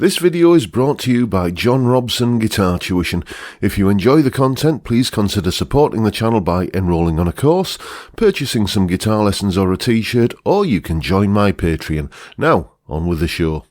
This video is brought to you by John Robson Guitar Tuition. If you enjoy the content, please consider supporting the channel by enrolling on a course, purchasing some guitar lessons or a t-shirt, or you can join my Patreon. Now, on with the show.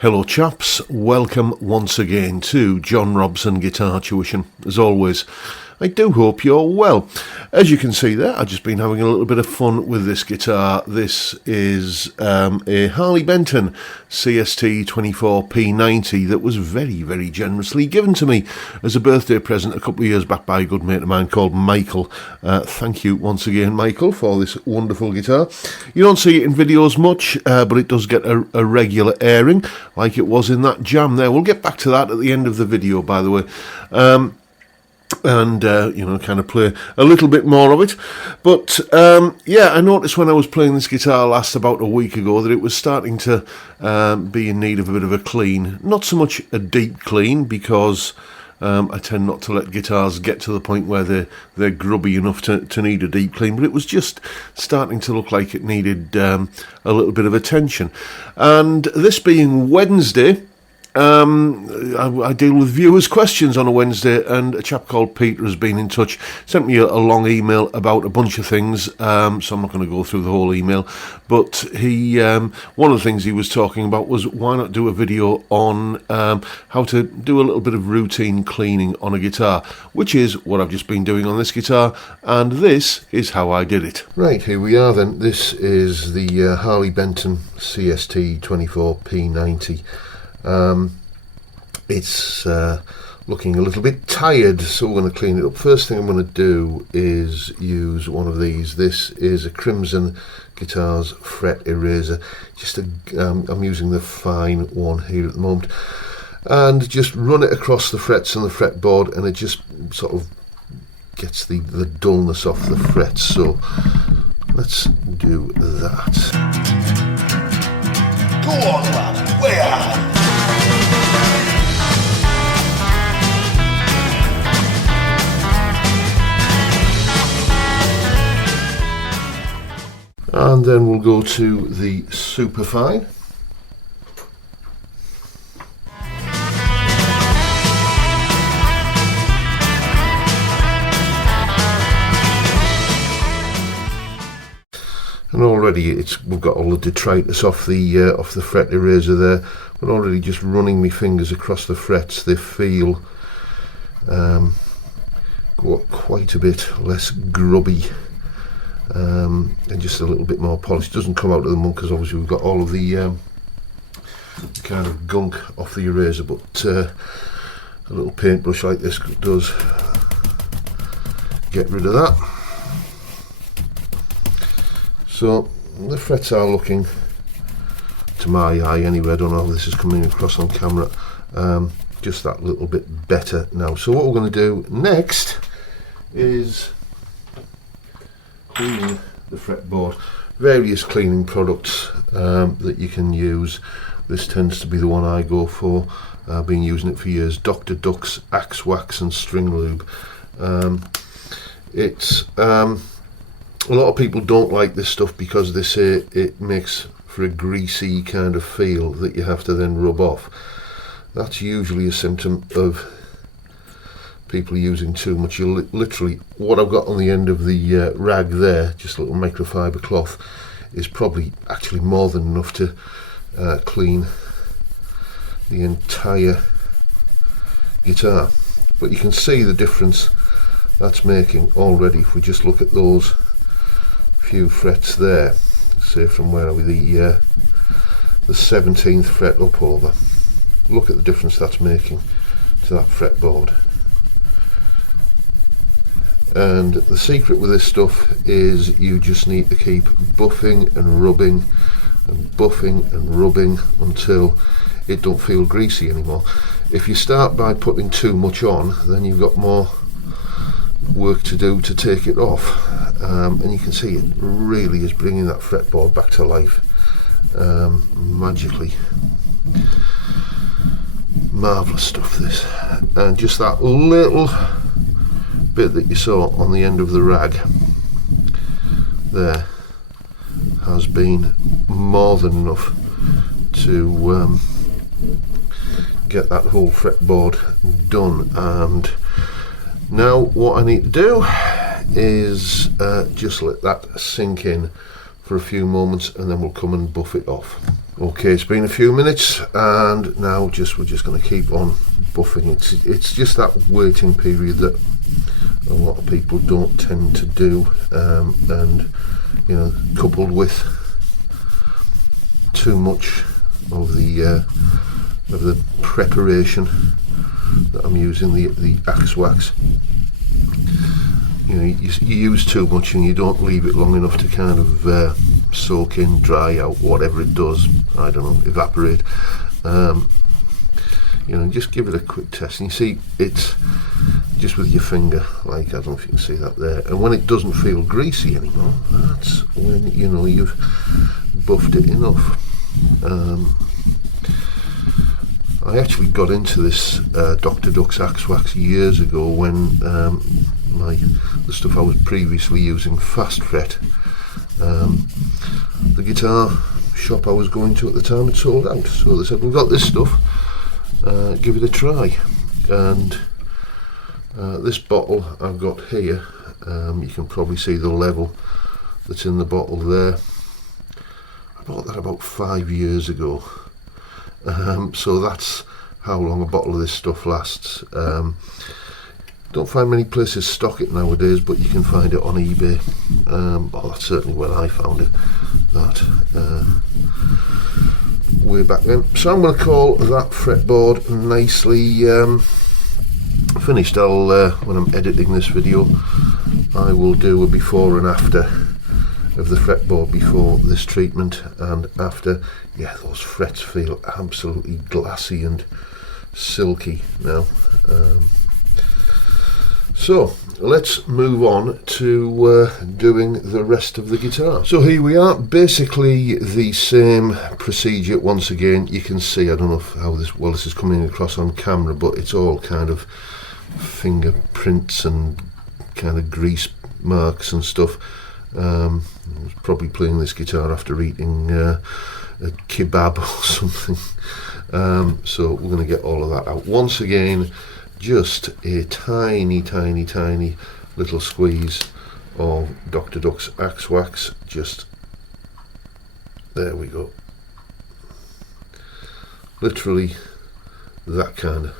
Hello chaps, welcome once again to John Robson Guitar Tuition. As always, I do hope you're well. As you can see there, I've just been having a little bit of fun with this guitar. This is a Harley Benton CST 24P90 that was very, very generously given to me as a birthday present a couple of years back by a good mate of mine called Michael. Thank you once again, Michael, for this wonderful guitar. You don't see it in videos much, but it does get a regular airing, like it was in that jam there. We'll get back to that at the end of the video, by the way. And kind of play a little bit more of it. But yeah, I noticed when I was playing this guitar last about a week ago that it was starting to be in need of a bit of a clean. Not so much a deep clean, because I tend not to let guitars get to the point where they're grubby enough to need a deep clean, but it was just starting to look like it needed a little bit of attention. And this being Wednesday, I deal with viewers' questions on a Wednesday, and a chap called Peter has been in touch, sent me a long email about a bunch of things, so I'm not going to go through the whole email, but he one of the things he was talking about was why not do a video on how to do a little bit of routine cleaning on a guitar, which is what I've just been doing on this guitar, and this is how I did it. Right, here we are then. This is the Harley Benton CST 24P90. It's looking a little bit tired, so we're going to clean it up. First thing I'm going to do is use one of these. This is a Crimson Guitars fret eraser. I'm using the fine one here at the moment, and just run it across the frets and the fretboard, and it just sort of gets the dullness off the frets. So let's do that. Go on, man, where? And then we'll go to the Superfine. And already we've got all the detritus off the fret eraser there. But already just running my fingers across the frets, they feel quite a bit less grubby. And just a little bit more polish. It doesn't come out of the mud because obviously we've got all of the kind of gunk off the eraser, but a little paintbrush like this does get rid of that. So the frets are looking, to my eye anyway, I don't know how this is coming across on camera, just that little bit better now. So what we're going to do next is clean the fretboard. Various cleaning products that you can use. This tends to be the one I go for. I've been using it for years. Dr. Duck's Axe Wax and String Lube. It's a lot of people don't like this stuff because they say it makes for a greasy kind of feel that you have to then rub off. That's usually a symptom of people are using too much. You literally, what I've got on the end of the rag there, just a little microfiber cloth, is probably actually more than enough to clean the entire guitar. But you can see the difference that's making already if we just look at those few frets there. Say from where are we, the 17th fret up over. Look at the difference that's making to that fretboard. And the secret with this stuff is you just need to keep buffing and rubbing and buffing and rubbing until it don't feel greasy anymore. If you start by putting too much on, then you've got more work to do to take it off, and you can see it really is bringing that fretboard back to life magically. Marvellous stuff this. And just that little bit that you saw on the end of the rag there has been more than enough to get that whole fretboard done. And now what I need to do is just let that sink in for a few moments, and then we'll come and buff it off. Okay, it's been a few minutes, and now we're just going to keep on buffing. It's just that waiting period that a lot of people don't tend to do, and you know, coupled with too much of the preparation that I'm using, the axe wax. You know, you use too much and you don't leave it long enough to kind of soak in, dry out, whatever it does, I don't know, evaporate. You know, just give it a quick test, and you see it's just with your finger, like, I don't know if you can see that there, and when it doesn't feel greasy anymore, that's when you know you've buffed it enough. I actually got into this Dr. Duck's axe wax years ago when the stuff I was previously using, fast fret, the guitar shop I was going to at the time had sold out, so they said, we've got this stuff, give it a try. And this bottle I've got here, you can probably see the level that's in the bottle there. I bought that about 5 years ago. So that's how long a bottle of this stuff lasts. Don't find many places stock it nowadays, but you can find it on eBay. Well, that's certainly where I found it, that way back then. So I'm going to call that fretboard nicely finished. I'll when I'm editing this video, I will do a before and after of the fretboard before this treatment and after. Yeah, those frets feel absolutely glassy and silky now. So let's move on to doing the rest of the guitar. So here we are, basically the same procedure once again. You can see, I don't know how this is coming across on camera, but it's all kind of fingerprints and kind of grease marks and stuff. I was probably playing this guitar after eating a kebab or something. So we're going to get all of that out. Once again, just a tiny little squeeze of Dr. Duck's axe wax. Just there we go. Literally that kind of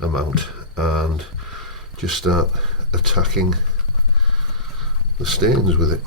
amount, and just start attacking the stains with it.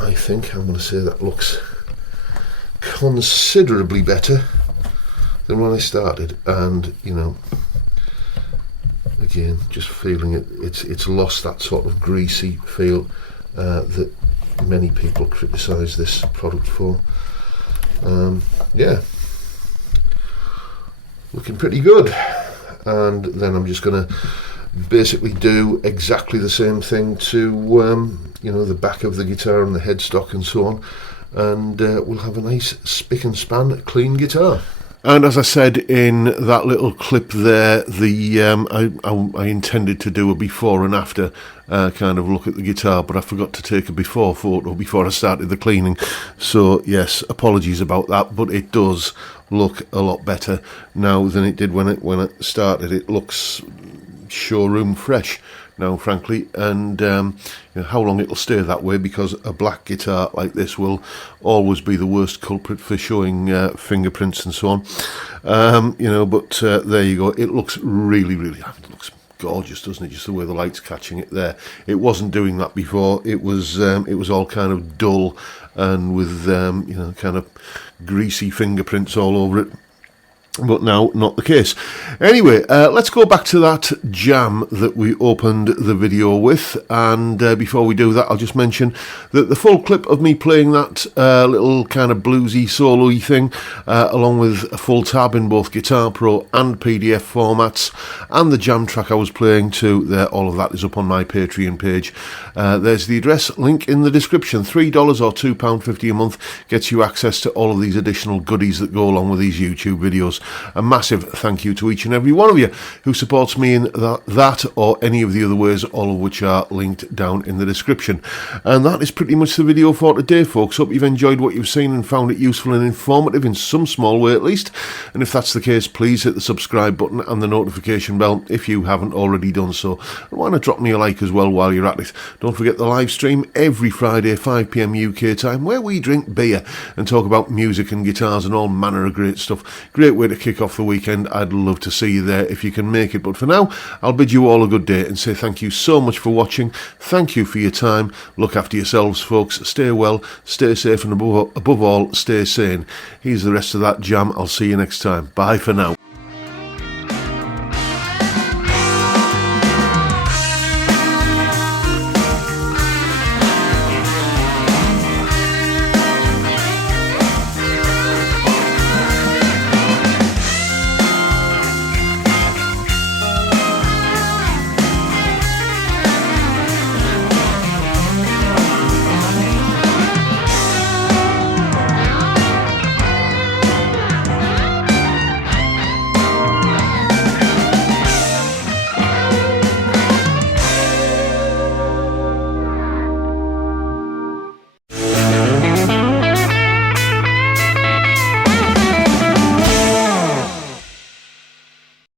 I think I'm going to say that looks considerably better than when I started, and you know, again, just feeling it's lost that sort of greasy feel that many people criticise this product for. Yeah, looking pretty good. and then I'm just going to basically do exactly the same thing to the back of the guitar and the headstock and so on, and we'll have a nice spick and span clean guitar. And as I said in that little clip there, I intended to do a before and after kind of look at the guitar, but I forgot to take a before photo before I started the cleaning. So yes, apologies about that, but it does look a lot better now than it did when it started. It looks showroom fresh now, frankly, and how long it'll stay that way, because a black guitar like this will always be the worst culprit for showing fingerprints and so on. But there you go. It looks really, really, it looks gorgeous, doesn't it? Just the way the light's catching it there. It wasn't doing that before. It was all kind of dull and with kind of greasy fingerprints all over it. But now, not the case. Anyway, let's go back to that jam that we opened the video with. And before we do that, I'll just mention that the full clip of me playing that little kind of bluesy, solo-y thing, along with a full tab in both Guitar Pro and PDF formats, and the jam track I was playing to, there, all of that is up on my Patreon page. There's the address, link in the description. $3 or £2.50 a month gets you access to all of these additional goodies that go along with these YouTube videos. A massive thank you to each and every one of you who supports me in that or any of the other ways, all of which are linked down in the description. And that is pretty much the video for today, folks. Hope you've enjoyed what you've seen and found it useful and informative in some small way at least. And if that's the case, please hit the subscribe button and the notification bell if you haven't already done so. And why not drop me a like as well while you're at it. Don't forget the live stream every Friday 5 PM UK time, where we drink beer and talk about music and guitars and all manner of great stuff. Great way to kick off the weekend. I'd love to see you there if you can make it. But for now, I'll bid you all a good day and say thank you so much for watching. Thank you for your time. Look after yourselves, folks. Stay well, stay safe, and above all, stay sane. Here's the rest of that jam. I'll see you next time. Bye for now.